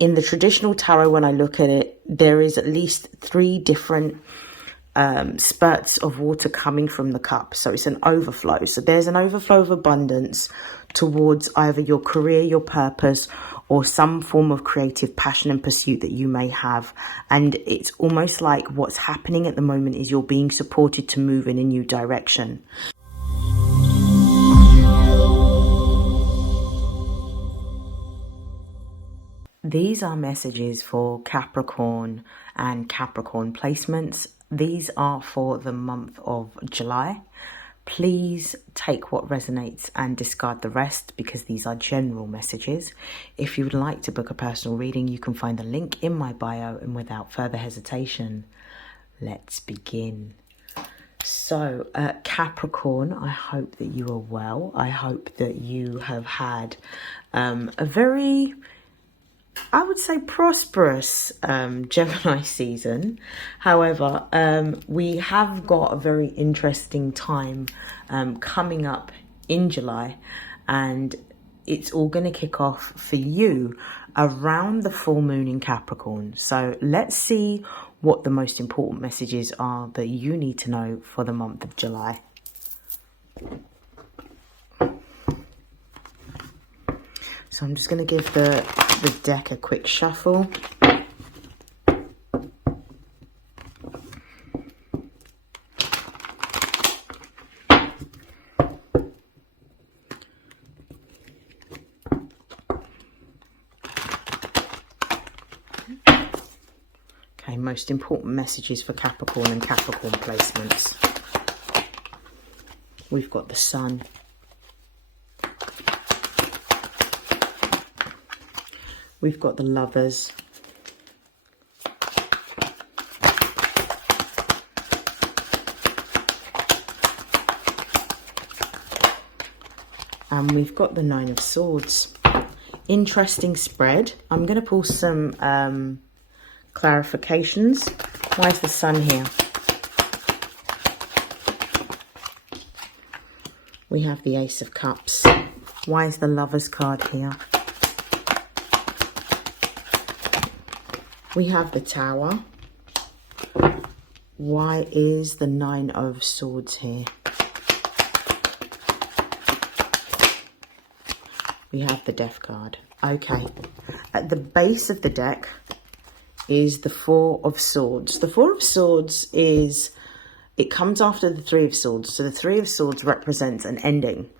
in the traditional tarot, when I look at it, there is at least 3 different spurts of water coming from the cup. So it's an overflow. So there's an overflow of abundance towards either your career, your purpose, or some form of creative passion and pursuit that you may have. And it's almost like what's happening at the moment is you're being supported to move in a new direction. These are messages for Capricorn and Capricorn placements. These are for the month of July. Please take what resonates and discard the rest, because these are general messages. If you would like to book a personal reading, you can find the link in my bio. And without further hesitation, let's begin. So, Capricorn, I hope that you are well. I hope that you have had a very, I would say, prosperous Gemini season. However, we have got a very interesting time coming up in July, and it's all going to kick off for you around the full moon in Capricorn. So let's see what the most important messages are that you need to know for the month of July. So I'm just going to give the deck a quick shuffle. Okay, most important messages for Capricorn and Capricorn placements. We've got the Sun. We've got the Lovers. And we've got the Nine of Swords. Interesting spread. I'm going to pull some clarifications. Why is the Sun here? We have the Ace of Cups. Why is the Lovers card here? We have the Tower. Why is the Nine of Swords here? We have the Death card. Okay. At the base of the deck is the Four of Swords. The Four of Swords is, it comes after the Three of Swords. So the Three of Swords represents an ending.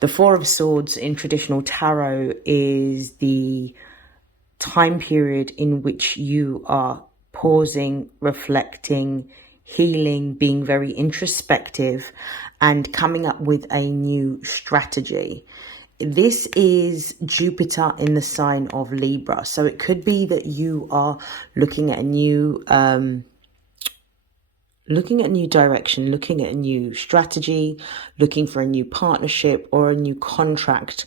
The Four of Swords in traditional tarot is the time period in which you are pausing, reflecting, healing, being very introspective, and coming up with a new strategy. This is Jupiter in the sign of Libra. So it could be that you are looking at a new direction, looking at a new strategy, looking for a new partnership or a new contract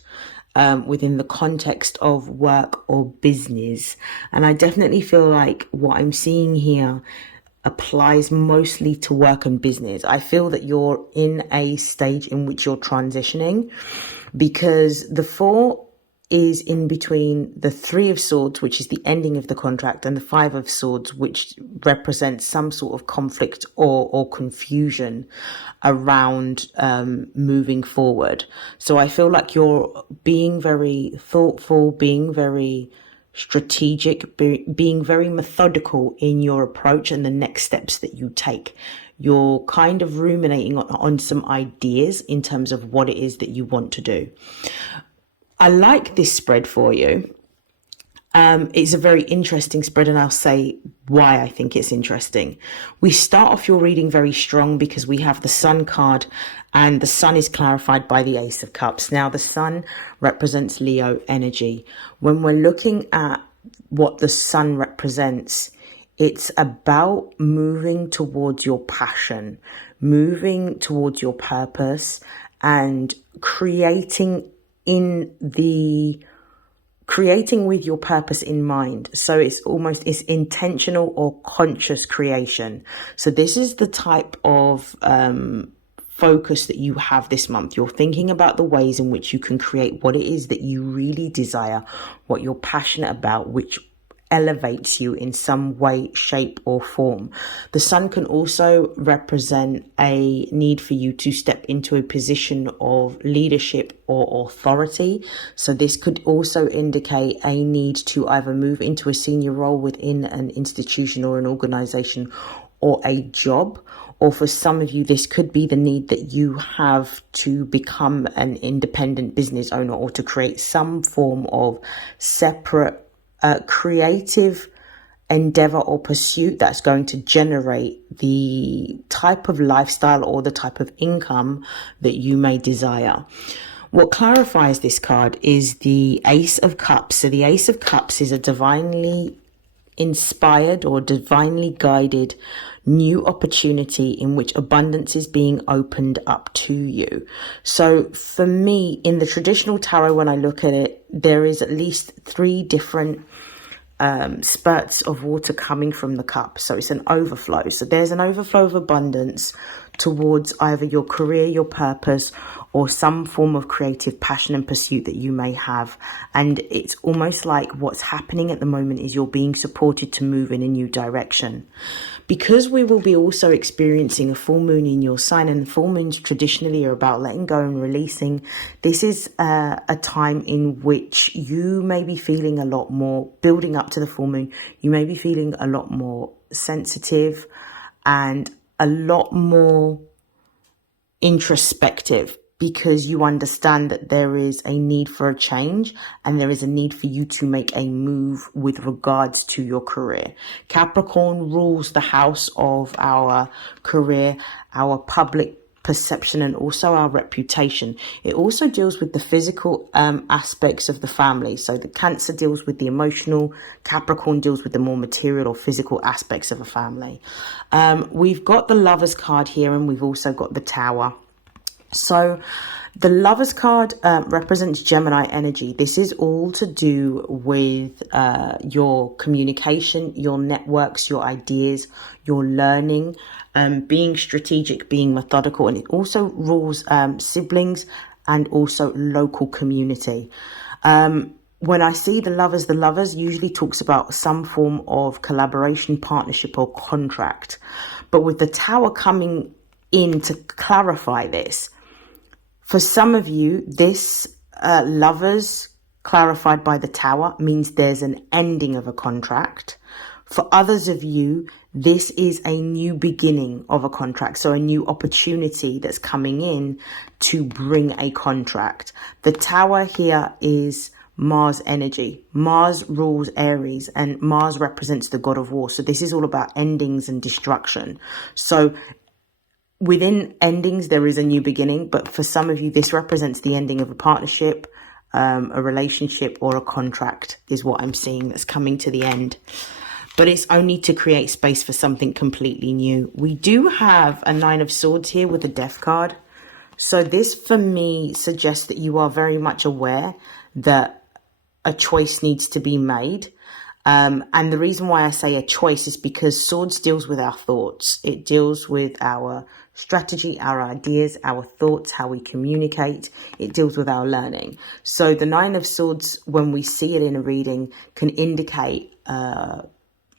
within the context of work or business. And I definitely feel like what I'm seeing here applies mostly to work and business. I feel that you're in a stage in which you're transitioning, because the Four is in between the Three of Swords, which is the ending of the contract, and the Five of Swords, which represents some sort of conflict or confusion around moving forward. So I feel like you're being very thoughtful, being very strategic, being very methodical in your approach and the next steps that you take. You're kind of ruminating on some ideas in terms of what it is that you want to do. I like this spread for you. It's a very interesting spread, and I'll say why I think it's interesting. We start off your reading very strong because we have the Sun card, and the Sun is clarified by the Ace of Cups. Now, the Sun represents Leo energy. When we're looking at what the Sun represents, it's about moving towards your passion, moving towards your purpose, and creating with your purpose in mind. So it's intentional or conscious creation. So this is the type of focus that you have this month. You're thinking about the ways in which you can create what it is that you really desire, what you're passionate about, which elevates you in some way, shape, or form. The sun can also represent a need for you to step into a position of leadership or authority. So this could also indicate a need to either move into a senior role within an institution or an organization or a job. Or for some of you, this could be the need that you have to become an independent business owner or to create some form of separate creative endeavor or pursuit that's going to generate the type of lifestyle or the type of income that you may desire. What clarifies this card is the Ace of Cups. So the Ace of Cups is a divinely inspired or divinely guided new opportunity in which abundance is being opened up to you. So for me, in the traditional tarot, when I look at it, there is at least 3 different spurts of water coming from the cup. So it's an overflow. So there's an overflow of abundance towards either your career, your purpose, or some form of creative passion and pursuit that you may have. And it's almost like what's happening at the moment is you're being supported to move in a new direction. Because we will be also experiencing a full moon in your sign, and full moons traditionally are about letting go and releasing. This is a time in which you may be feeling a lot more, building up to the full moon, you may be feeling a lot more sensitive and a lot more introspective, because you understand that there is a need for a change and there is a need for you to make a move with regards to your career. Capricorn rules the house of our career, our public perception, and also our reputation. It also deals with the physical aspects of the family. So the Cancer deals with the emotional, Capricorn deals with the more material or physical aspects of a family. We've got the Lovers card here, and we've also got the Tower. So the Lovers card represents Gemini energy. This is all to do with your communication, your networks, your ideas, your learning, being strategic, being methodical. And it also rules siblings and also local community. When I see the Lovers usually talks about some form of collaboration, partnership, or contract. But with the Tower coming in to clarify this, for some of you, this Lovers clarified by the Tower means there's an ending of a contract. For others of you, this is a new beginning of a contract, so a new opportunity that's coming in to bring a contract. The Tower here is Mars energy. Mars rules Aries, and Mars represents the god of war. So this is all about endings and destruction. So within endings, there is a new beginning, but for some of you, this represents the ending of a partnership, a relationship, or a contract is what I'm seeing that's coming to the end. But it's only to create space for something completely new. We do have a 9 of Swords here with a Death card. So this, for me, suggests that you are very much aware that a choice needs to be made. And the reason why I say a choice is because Swords deals with our thoughts. It deals with our strategy, our ideas, our thoughts, how we communicate. It deals with our learning. So the 9 of Swords, when we see it in a reading, can indicate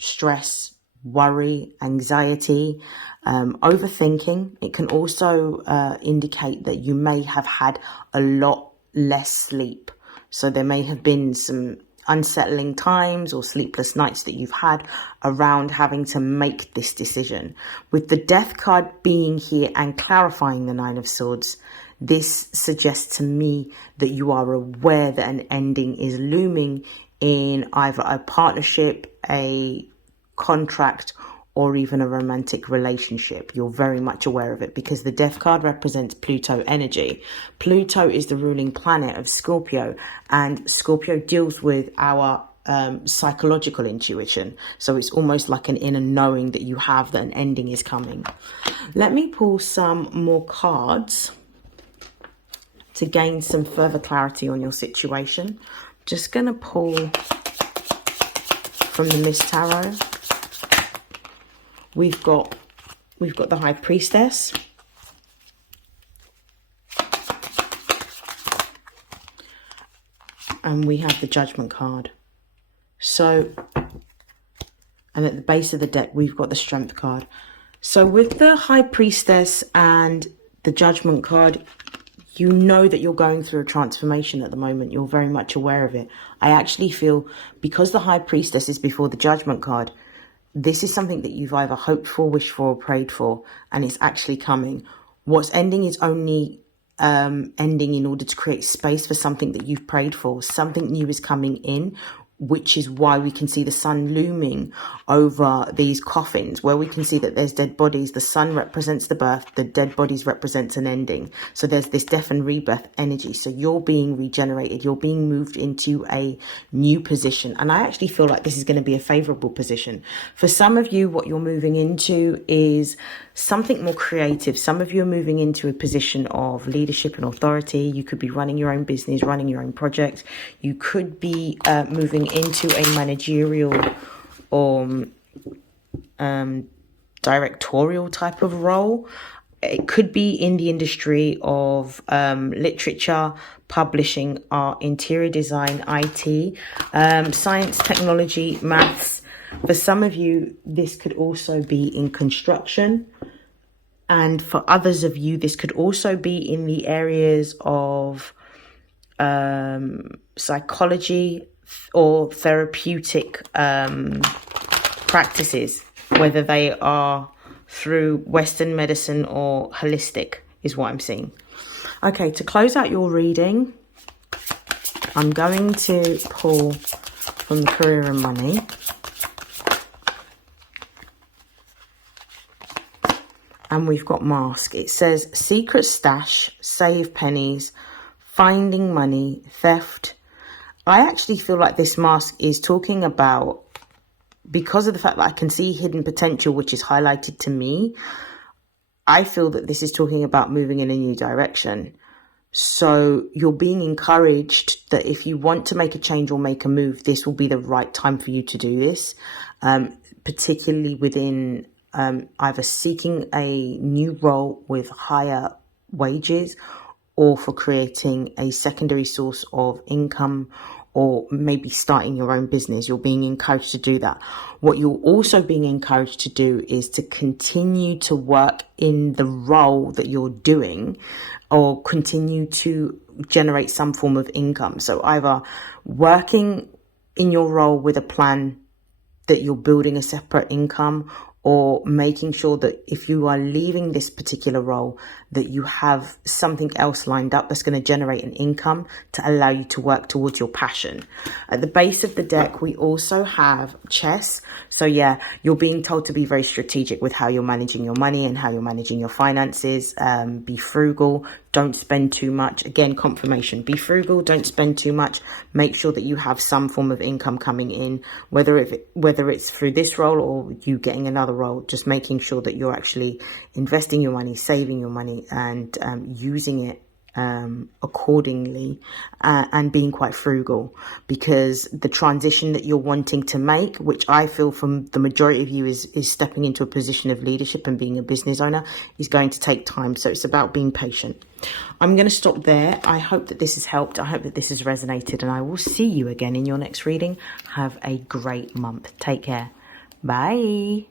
stress, worry, anxiety, overthinking. It can also indicate that you may have had a lot less sleep. So there may have been some unsettling times or sleepless nights that you've had around having to make this decision. With the Death card being here and clarifying the 9 of Swords, this suggests to me that you are aware that an ending is looming in either a partnership, a contract, or even a romantic relationship. You're very much aware of it because the Death card represents Pluto energy. Pluto is the ruling planet of Scorpio, and Scorpio deals with our psychological intuition. So it's almost like an inner knowing that you have that an ending is coming. Let me pull some more cards to gain some further clarity on your situation. Just going to pull from the Mist Tarot. We've got the High Priestess. And we have the Judgment card. So And at the base of the deck, we've got the Strength card. So with the High Priestess and the Judgment card, you know that you're going through a transformation at the moment. You're very much aware of it. I actually feel, because the High Priestess is before the Judgment card, this is something that you've either hoped for, wished for, or prayed for, and it's actually coming. What's ending is only ending in order to create space for something that you've prayed for. Something new is coming in, which is why we can see the sun looming over these coffins, where we can see that there's dead bodies. The sun represents the birth, the dead bodies represents an ending. So there's this death and rebirth energy. So you're being regenerated, you're being moved into a new position. And I actually feel like this is going to be a favorable position. For some of you, what you're moving into is something more creative. Some of you are moving into a position of leadership and authority. You could be running your own business, running your own project. You could be moving into a managerial or directorial type of role. It could be in the industry of literature, publishing, art, interior design, IT, science, technology, maths. For some of you, this could also be in construction. And for others of you, this could also be in the areas of psychology or therapeutic practices, whether they are through Western medicine or holistic, is what I'm seeing. Okay, to close out your reading, I'm going to pull from the Career and Money. And we've got Mask. It says secret stash, save pennies, finding money, theft. I actually feel like this mask is talking about, because of the fact that I can see hidden potential, which is highlighted to me, I feel that this is talking about moving in a new direction. So you're being encouraged that if you want to make a change or make a move, this will be the right time for you to do this, particularly within either seeking a new role with higher wages, or for creating a secondary source of income, or maybe starting your own business. You're being encouraged to do that. What you're also being encouraged to do is to continue to work in the role that you're doing, or continue to generate some form of income. So either working in your role with a plan that you're building a separate income, or making sure that if you are leaving this particular role, that you have something else lined up that's going to generate an income to allow you to work towards your passion. At the base of the deck, we also have Chess. So yeah, you're being told to be very strategic with how you're managing your money and how you're managing your finances. Be frugal. Don't spend too much. Again, confirmation. Be frugal. Don't spend too much. Make sure that you have some form of income coming in, whether it's through this role or you getting another role. Just making sure that you're actually investing your money, saving your money, and using it accordingly, and being quite frugal, because the transition that you're wanting to make, which I feel from the majority of you is stepping into a position of leadership and being a business owner, is going to take time. So it's about being patient. I'm going to stop there. I hope that this has helped. I hope that this has resonated, and I will see you again in your next reading. Have a great month. Take care. Bye.